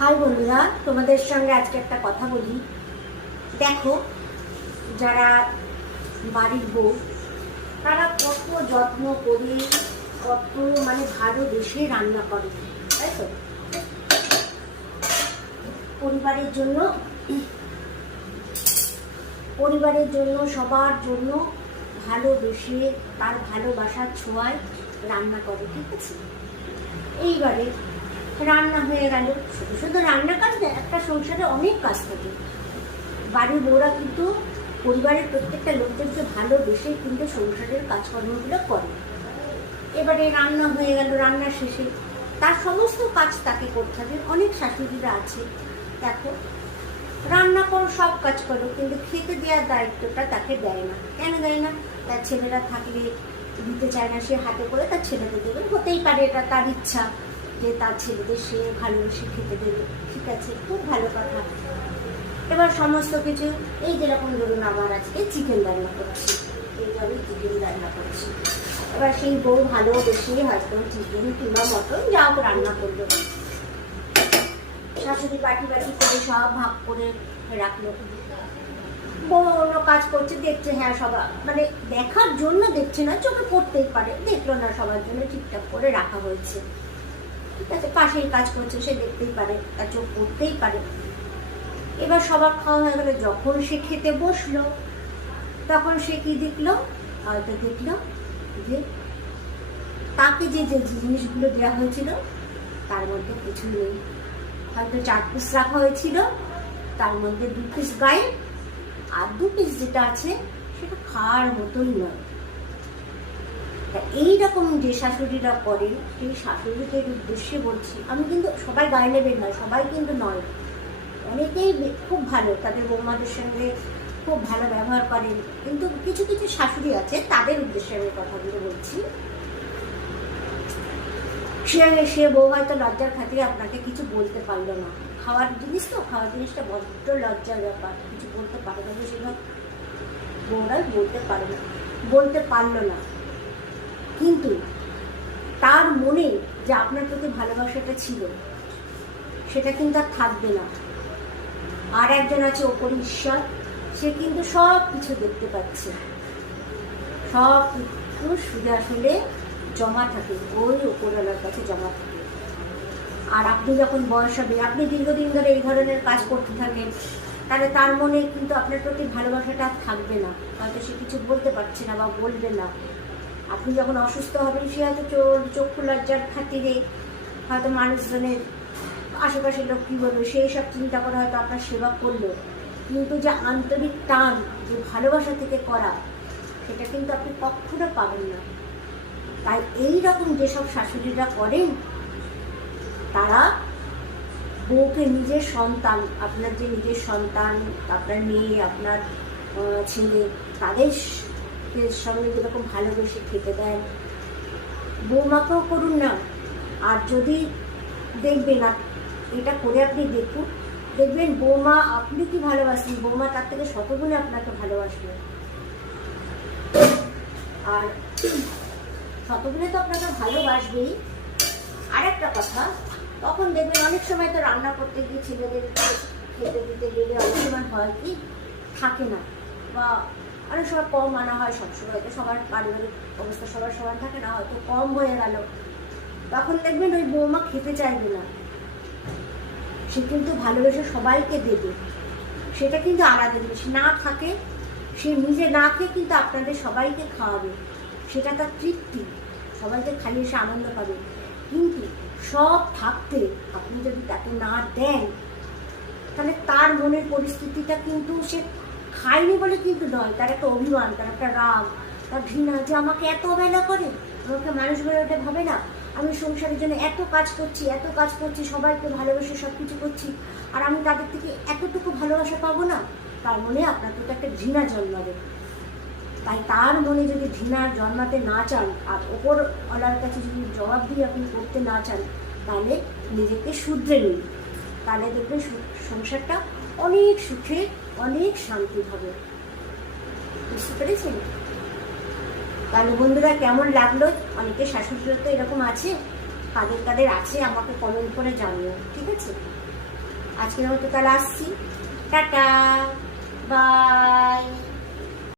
High বন্ধুরা, তোমাদের সঙ্গে আজকে একটা কথা বলি। দেখো, যারা বাড়ির বউ তারা কত যত্ন করে, কত ভালোবেসে রান্না করে, তাই তো? পরিবারের জন্য সবার জন্য ভালোবেসে তার ভালোবাসার ছোঁয়ায় রান্না করে, ঠিক আছে? এইবারে রান্না হয়ে গেল, শুধু শুধু রান্না কাজ না, একটা সংসারে অনেক কাজ থাকে। বাড়ির বউরা কিন্তু পরিবারের প্রত্যেকটা লোকজনকে ভালোবেসে কিন্তু সংসারের কাজকর্মগুলো করে। এবারে রান্না হয়ে গেল, রান্না শেষে তার সমস্ত কাজ তাকে করতে হবে। অনেক শাশুড়িরা আছে, দেখো, রান্না করো, সব কাজ করো, কিন্তু খেতে দেওয়ার দায়িত্বটা তাকে দেয় না। কেন দেয় না? তার ছেলেরা থাকলে দিতে চায় না, সে হাতে করে তার ছেলেদের দেবে। হতেই পারে এটা তার ইচ্ছা যে তার ছেলেদের সে ভালোবেসে খেতে দেবে, ঠিক আছে, খুব ভালো কথা। এবার সমস্ত কিছু, এই যেরকম ধরুন আমার আজকে চিকেন রান্না করছি, এইভাবে চিকেন রান্না করছি। এবার সেই বউ ভালোবেসে হয়তো চিকেন কিংবা মটন যা হোক রান্না করলো, শাশুড়ি বাটি বাটি করে সব ভাগ করে রাখলো। বউ অন্য কাজ করছে, দেখছে, হ্যাঁ সবার দেখার জন্য দেখছে না, চোখে পড়তেই পারে, দেখলো না, সবার জন্য ঠিকঠাক করে রাখা হয়েছে, ঠিক আছে। পাশেই কাজ করছে, সে দেখতেই পারে, তার চোখ পড়তেই পারে। এবার সবার খাওয়া হয়ে গেলে যখন সে খেতে বসলো, তখন সে কি দেখলো? হয়তো দেখলো যে তাকে যে যে জিনিসগুলো দেওয়া হয়েছিল তার মধ্যে কিছু নেই। হয়তো 4 পিস রাখা হয়েছিল, তার মধ্যে 2 পিস গায়ে, আর 2 পিস যেটা আছে সেটা খাওয়ার মতোই নয়। এইরকম যে শাশুড়িরা করে, সেই শাশুড়িদের উদ্দেশ্যে বলছি আমি, কিন্তু সবাই গায়ে নেবেন নয়, সবাই কিন্তু নয়, অনেকেই খুব ভালো, তাদের বৌমাদের সঙ্গে খুব ভালো ব্যবহার করেন, কিন্তু কিছু কিছু শাশুড়ি আছে, তাদের উদ্দেশ্যে আমি কথাগুলো বলছি। সে বউ হয়তো লজ্জার খাতিরে আপনাকে কিছু বলতে পারলো না, খাওয়ার জিনিস তো, খাওয়ার জিনিসটা বড্ড লজ্জার ব্যাপার, কিছু বলতে পারে না, বেশিরভাগ বউরাই বলতে পারলো না, কিন্তু তার মনে যে আপনার প্রতি ভালোবাসাটা ছিল সেটা কিন্তু আর থাকবে না। আর একজন আছে ওপর ঈশ্বর, সে কিন্তু সব কিছু দেখতে পাচ্ছে, সব কিছু সুদে আসলে জমা থাকে, ওই ওপরওয়ালার কাছে জমা থাকে। আর আপনি যখন বয়স হবে, আপনি দীর্ঘদিন ধরে এই ধরনের কাজ করতে থাকেন, তাহলে তার মনে কিন্তু আপনার প্রতি ভালোবাসাটা আর থাকবে না, হয়তো সে কিছু বলতে পারছে না বা বলবে না। আপনি যখন অসুস্থ হবেন, সে হয়তো চক্ষু লজ্জার খাতিরে হয়তো মানুষজনের, আশেপাশের লোক কী বলবে, সেই সব চিন্তা করে হয়তো আপনার সেবা করলো, কিন্তু যে আন্তরিক টান, যে ভালোবাসা থেকে করা, সেটা কিন্তু আপনি কখনো পাবেন না। তাই এই রকম যেসব শাশুড়িরা করেন, তারা বউকে নিজের সন্তান, আপনার যে নিজের সন্তান, আপনার মেয়ে, আপনার ছেলে, তাদের সঙ্গে যেরকম ভালোবেসে খেতে দেন, বৌমাকেও করুন না। আর যদি দেখবেন, এটা করে আপনি দেখবেন বৌমা আপনি কি ভালোবাসেন, বৌমা তার থেকে শতগুণে আপনাকে ভালোবাসবে। আর শতগুণে তো আপনাকে ভালোবাসবেই। আর একটা কথা, তখন দেখবেন অনেক সময় তো রান্না করতে গিয়ে ছেলেদের খেতে দিতে গেলে অনেক সময় হয় কি, থাকে না, বা অনেক সময় কম আনা হয়, সবসময় হয়তো সবার পারিবারিক অবস্থা সবার সমান থাকে না, হয়তো কম হয়ে গেল, তখন দেখবেন ওই বৌমা খেতে চাইবে না, সে কিন্তু ভালোবেসে সবাইকে দেবে, সেটা কিন্তু আলাদা জিনিস। না থাকে, সে নিজে না খেয়ে কিন্তু আপনাদের সবাইকে খাওয়াবে, সেটা তার তৃপ্তি, সবাইকে খাইয়ে সে আনন্দ পাবে। কিন্তু সব থাকতে আপনি যদি তাকে না দেন, তাহলে তার মনের পরিস্থিতিটা কিন্তু, সে খায়নি বলে কিন্তু নয়, তার একটা অভিমান, তার একটা রাগ, তার ঘৃণা, যে আমাকে এত অবহেলা করে, আমাকে মানুষ বলে ওটা ভাবে না, আমি সংসারের জন্য এত কাজ করছি, সবাইকে ভালোবেসে সব কিছু করছি, আর আমি তাদের থেকে এতটুকু ভালোবাসা পাবো না, তার মনে আপনার তো একটা ঘৃণা জন্মাবে। তাই তার মনে যদি ঘৃণা জন্মাতে না চান, আর ওপরওয়ালার কাছে যদি জবাব দিয়ে আপনি করতে না চান, তাহলে নিজেকে শুধরে নিন, তাহলে দেখবেন সংসারটা অনেক সুখে, অনেক শান্তি হবে। বুঝতে পেরেছেন? তাহলে বন্ধুরা, কেমন লাগলো? অনেকে শাশুড়িরা তো এরকম আছে, কাদের কাদের আছে আমাকে কমেন্ট করে জানিও, ঠিক আছে? আজকের মতো তাহলে আসছি, টাটা, বাই।